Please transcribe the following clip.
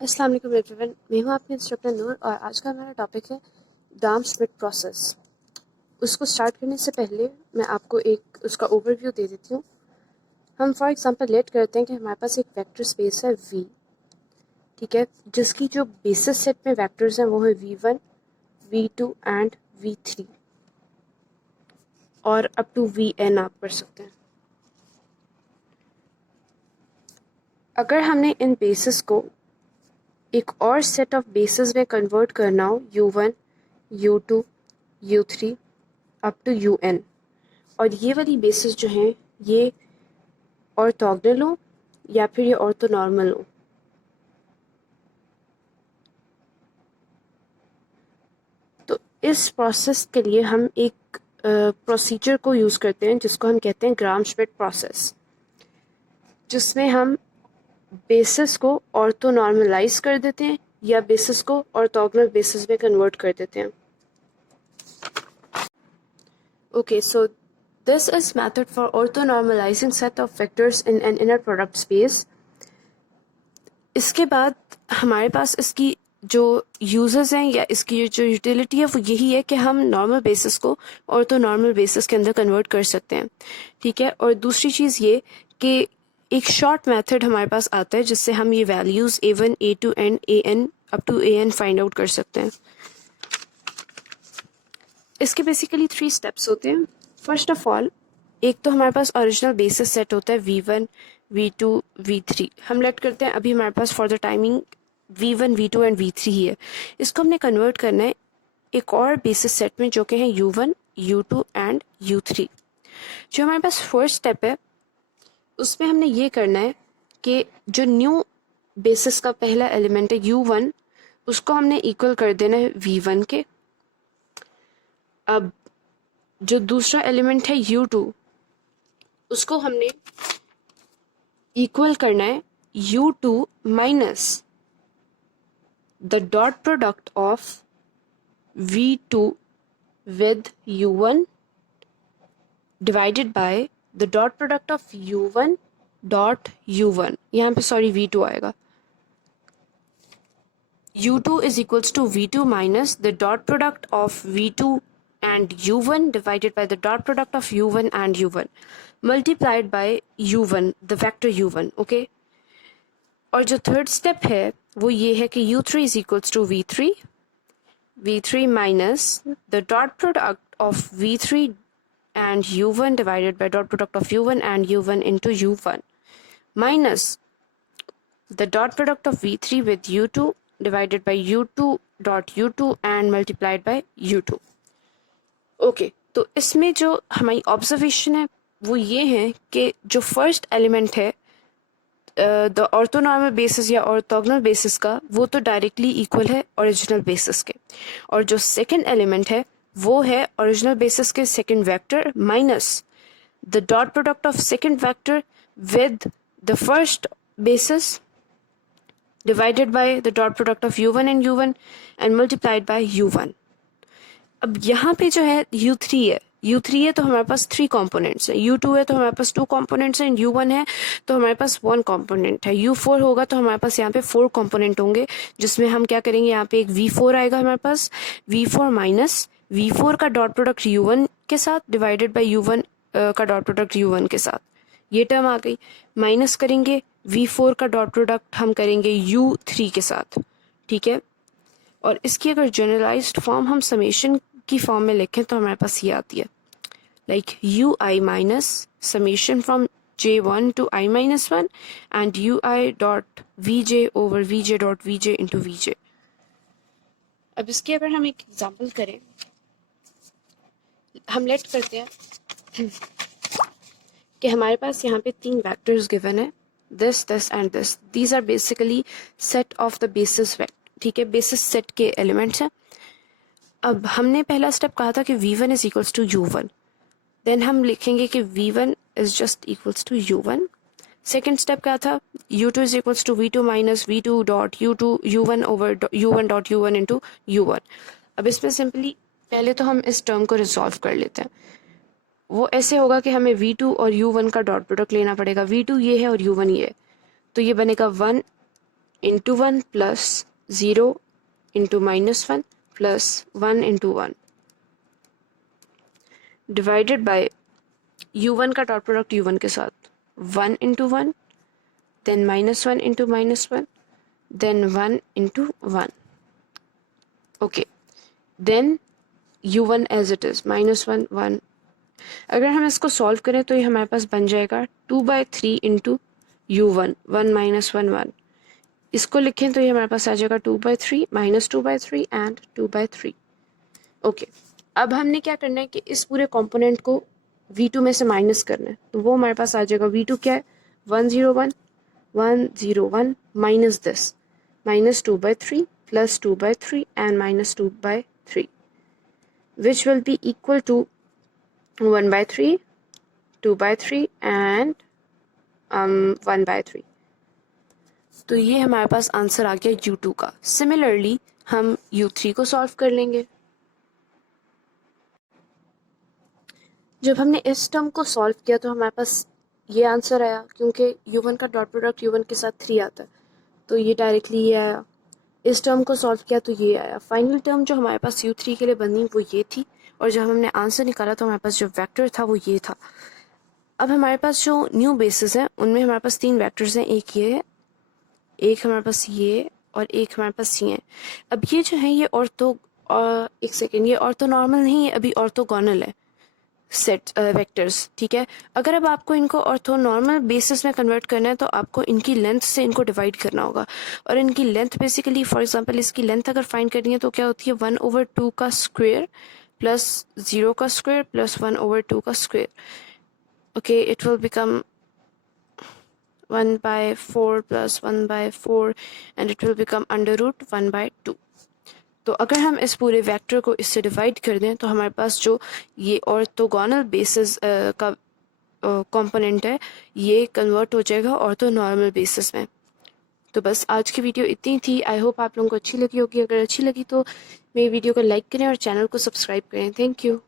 अस्सलाम वालेकुम एवरीवन, मैं हूं आपकी इंस्ट्रक्टर नूर और आज का हमारा टॉपिक है gram-Schmidt प्रोसेस। उसको स्टार्ट करने से पहले मैं आपको एक उसका ओवरव्यू दे देती हूँ। हम फॉर एग्जांपल लेट करते हैं कि हमारे पास एक वेक्टर स्पेस है V, ठीक है, जिसकी जो बेसिस सेट में वेक्टर्स हैं वो है V1, V2 एंड V3 और अप टू Vn आप कर सकते हैं। अगर हमने इन बेसिस को एक और सेट ऑफ बेसिस में कन्वर्ट करना हो U1, U2, U3 up to UN, और ये वाली बेसिस जो हैं ये ऑर्थोगोनल हो या फिर ये ऑर्थोनॉर्मल हो, तो इस प्रोसेस के लिए हम एक प्रोसीजर को यूज़ करते हैं जिसको हम कहते हैं gram-Schmidt प्रोसेस, जिसमें हम बेसिस को ऑर्थोनॉर्मलाइज कर देते हैं या बेसिस को ऑर्थोगोनल बेसिस में कन्वर्ट कर देते हैं। Okay, so this is method for orthonormalizing set of vectors in an inner product space. इसके बाद हमारे पास इसकी जो यूजर्स हैं या इसकी जो यूटिलिटी है वो यही है कि हम नॉर्मल बेसिस को ऑर्थोनॉर्मल बेसिस के अंदर कन्वर्ट कर सकते हैं, ठीक है। और दूसरी चीज़ ये कि एक शॉर्ट मेथड हमारे पास आता है जिससे हम ये values A1, A2 and AN up to AN find out कर सकते हैं। इसके बेसिकली 3 स्टेप्स होते हैं। फर्स्ट ऑफ ऑल, एक तो हमारे पास ओरिजिनल बेसिस सेट होता है V1, V2, V3। हम लेट करते हैं अभी हमारे पास for the timing V1, V2 and V3 ही है। इसको हमने कन्वर्ट करना है एक और बेसिस सेट में जो कि है U1, U2 एंड U3। जो हमारे पास फर्स्ट स्टेप है उसमें हमने ये करना है कि जो न्यू बेसिस का पहला एलिमेंट है U1 उसको हमने इक्वल कर देना है V1 के। अब जो दूसरा एलिमेंट है U2 उसको हमने इक्वल करना है U2 minus the dot product of V2 with U1 divided by the dot product of U1 dot U1। यहाँ पे सॉरी V2 आएगा। U2 is equals to V2 minus the dot product of V2 and U1 divided by the dot product of U1 and U1 multiplied by U1, the vector U1, okay? और जो third step है वो ये है कि U3 is equals to V3 minus the dot product of V3 and U1 divided by dot product of U1 and U1 into U1 minus the dot product of V3 with U2 divided by U2 dot U2 and multiplied by U2। Okay, तो इसमें जो हमारी observation है वो ये है कि जो फर्स्ट एलिमेंट है द ऑर्थोनॉर्मल बेसिस या ऑर्थोगोनल बेसिस का वो तो डायरेक्टली इक्वल है ओरिजिनल बेसिस के, और जो सेकंड एलिमेंट है वो है ओरिजिनल बेसिस के second vector minus the dot product of second vector with the first basis divided by the dot product of U1 and U1 and multiplied by U1। अब यहाँ पे जो है U3 है तो हमारे पास 3 कंपोनेंट्स हैं, U2 है तो हमारे पास 2 कंपोनेंट्स हैं, U1 है तो हमारे पास 1 कंपोनेंट है, U4 होगा तो हमारे पास यहाँ पे 4 कंपोनेंट होंगे, जिसमें हम क्या करेंगे, यहाँ पे एक V4 आएगा हमारे पास, V4 माइनस V4 का डॉट प्रोडक्ट U1 के साथ डिवाइडेड बाई U1 का डॉट प्रोडक्ट U1 के साथ, ये टर्म आ गई। माइनस करेंगे V4 का डॉट प्रोडक्ट हम करेंगे U3 के साथ, ठीक है। और इसकी अगर जनरलाइज्ड फॉर्म हम समेशन की फॉर्म में लिखें तो हमारे पास ये आती है like UI minus summation from J1 to I minus 1 and UI dot VJ over VJ dot VJ into VJ। अब इसकी अगर हम एक एग्जांपल करें, हम लेट करते हैं कि हमारे पास यहाँ पे 3 वेक्टर्स गिवन है, this and this. These are basically set of the basis vector, ठीक है, बेसिस सेट के एलिमेंट्स हैं। अब हमने पहला स्टेप कहा था कि V1 is equals to U1, then हम लिखेंगे कि V1 is just equals to U1। Second step क्या था, U2 is equals to V2 minus V2 dot U1 over U1 dot U1 into U1। अब इसमें सिंपली पहले तो हम इस टर्म को रिजॉल्व कर लेते हैं। वो ऐसे होगा कि हमें V2 और U1 का डॉट प्रोडक्ट लेना पड़ेगा, V2 ये है और U1 ये है, तो ये बनेगा 1 into 1 plus 0 into -1 plus 1 into 1 divided by u1 का डॉट प्रोडक्ट u1 के साथ 1 into 1 then -1 into -1 then 1 into 1. Okay, then u1 as it is -1 1. अगर हम इसको सॉल्व करें तो ये हमारे पास बन जाएगा 2/3 इंटू u1 1 -1 1. इसको लिखें तो ये हमारे पास आ जाएगा 2/3 -2/3 एंड 2/3. ओके, अब हमने क्या करना है कि इस पूरे कंपोनेंट को v2 में से माइनस करना है, तो वो हमारे पास आ जाएगा v2 क्या है 101 101 minus this -2/3 plus 2/3 and -2/3 which will be equal to 1/3 2/3 and 1/3. तो ये हमारे पास आंसर आ गया u2 का. सिमिलरली हम u3 को सॉल्व कर लेंगे. जब हमने इस टर्म को सॉल्व किया तो हमारे पास ये आंसर आया, क्योंकि u1 का डॉट प्रोडक्ट u1 के साथ 3 आता है, तो ये डायरेक्टली ये आया. इस टर्म को सॉल्व किया तो ये आया. फाइनल टर्म जो हमारे पास u3 के लिए बनी वो ये थी, और जब हमने आंसर निकाला तो हमारे पास जो वेक्टर था वो ये था. अब हमारे पास जो न्यू बेसिस हैं उनमें हमारे पास 3 वेक्टर्स हैं. एक ये है, एक हमारे पास ये, और एक हमारे पास ये है. अब ये जो है ये एक सेकेंड, ये ऑर्थोनॉर्मल नहीं है, अभी ऑर्थोगोनल है सेट वेक्टर्स. ठीक है, अगर अब आपको इनको ऑर्थोनॉर्मल बेसिस में कन्वर्ट करना है तो आपको इनकी लेंथ से इनको डिवाइड करना होगा. और इनकी लेंथ बेसिकली, फॉर एग्जांपल इसकी लेंथ अगर फाइंड करनी है तो क्या होती है 1/2 का स्क्वायर प्लस 0 का स्क्वायर प्लस 1/2 का square. Okay, it will become 1/4 plus 1/4 and it will become √1/2. तो अगर हम इस पूरे वेक्टर को इससे डिवाइड कर दें तो हमारे पास जो ये ऑर्थोगोनल बेसिस का कंपोनेंट है ये कन्वर्ट हो जाएगा ऑर्थोनॉर्मल बेसिस में. तो बस आज की वीडियो इतनी थी. आई होप आप लोगों को अच्छी लगी होगी. अगर अच्छी लगी तो मेरी वीडियो को लाइक करें और चैनल को सब्सक्राइब करें. Thank you.